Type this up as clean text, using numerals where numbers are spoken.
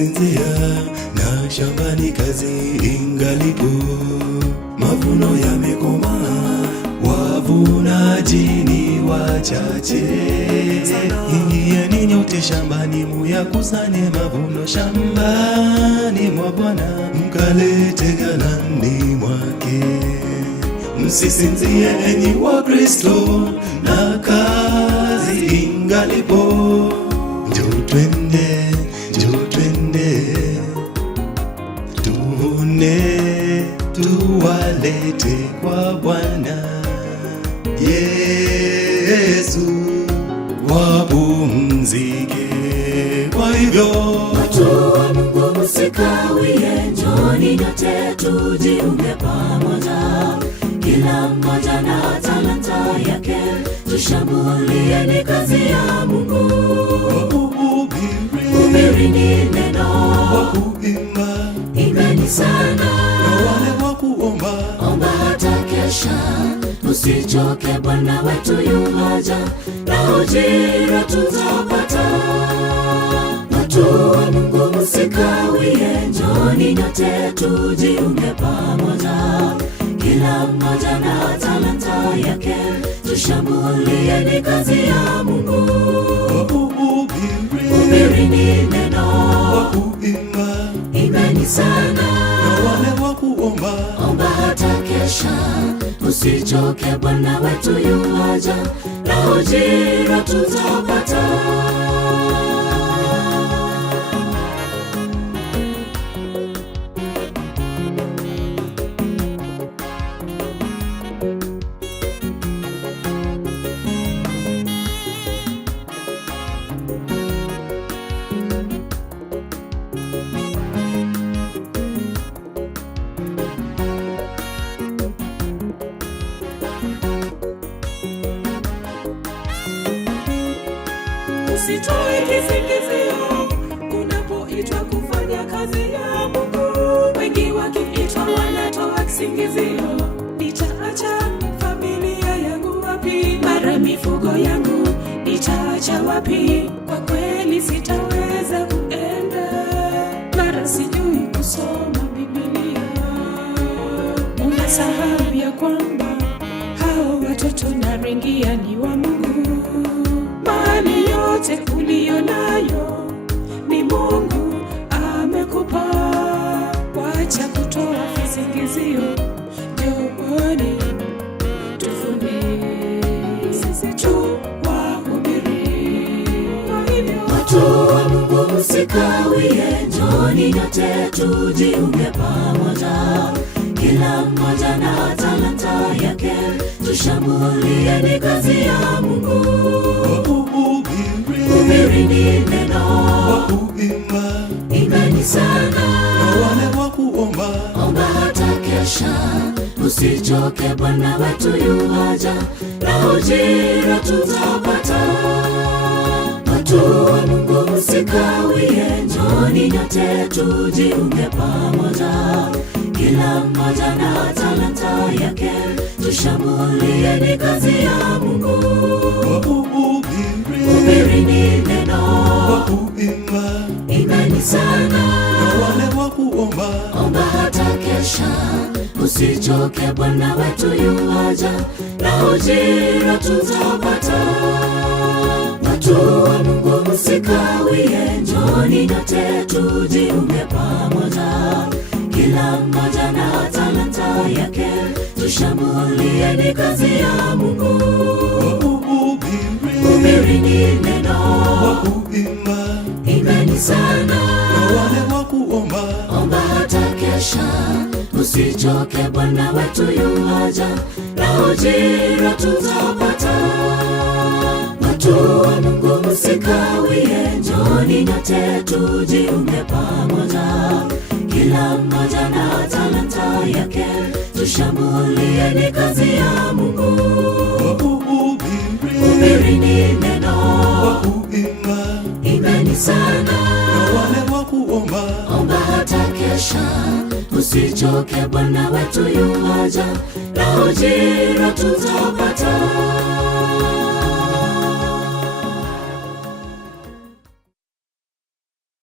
msisinzia, na shambani kazi ingalipo. Mavuno yamekomaa, wavunaji ni wachache. Ingieni nyote shambani, muyakusanye mavuno shambani mwa Bwana, mkalete ghalani mwake. Msisinzie enyi wa Kristo, na kazi ingalipo. Njoo twende, njoo twende, tuvune tuwalete kwa Bwana Yesu, wapumzike. Kwa hivyo watu wa Mungu msikawie, njooni nyote tujiunge pamoja, kila mmoja na talanta yake, tushambulieni kazi ya Mungu. Hubirini neno, wakuimba, imbeni sana, na wale wakuomba, omba hata kesha. Usichoke, Bwana wetu yuwaja, na ujira tutapata. Watu wa Mungu msikawie, njooni nyote tujiunge pamoja, kila mmoja na talanta yake, tushambulieni kazi ya Mungu. Hubirini neno, wakuimba, imbeni sana, na wale wakuomba, omba hata kesha. Usichoke, Bwana wetu yuwaja, na ujira tutapata. Usitoe kisingizio unapoitwa kufanya kazi ya Mungu. Wengi wakiitwa wanatoa kisingizio, nitaacha familia yangu wapi? Mara mifugo yangu nitaacha wapi? Kwa kweli sitaweza kuenda, mara sijui kusoma Biblia. Unasahau ya kwamba hao watoto naringia ni wa Mungu. Mali yote uliyo nayo ni Mungu amekupa. Wacha kutoa visingizio, njooni tuvune, sisi tu wahubiri. Kwa hivyo Watu wa Mungu msikawie, njooni nyote tujiunge pamoja, kila mmoja na talanta yake, tushambulieni kazi ya Mungu. Hubirini neno, wakuimba, imbeni sana, na wale wakuomba, omba hata kesha. Usichoke, Bwana wetu yuwaja, na ujira tutapata. Watu wa Mungu msikawie, njooni nyote tujiunge pamoja, kila mmoja na talanta yake, tushambulieni kazi ya Mungu. Hubirini neno, wakuimba, imbeni sana, na wale wakuomba, omba hata kesha. Usichoke, Bwana wetu yuwaja, na ujira tutapata. Watu wa Mungu msikawie, njooni nyote tujiunge pamoja, kila mmoja na talanta yake, tushambulieni kazi ya Mungu. Hubirini neno, wakuimba, imbeni sana, na wale wakuomba, omba hata kesha. Usichoke, Bwana wetu yuwaja, na ujira tutapata. Watu wa Mungu msikawie, njooni nyote tujiunge pamoja, kila mmoja na talanta yake, tushambulieni kazi ya Mungu. Hubirini neno, wakuimba, imbeni sana, na wale wakuomba, omba hata kesha. Usichoke, Bwana wetu yuwaja, na ujira tutapata.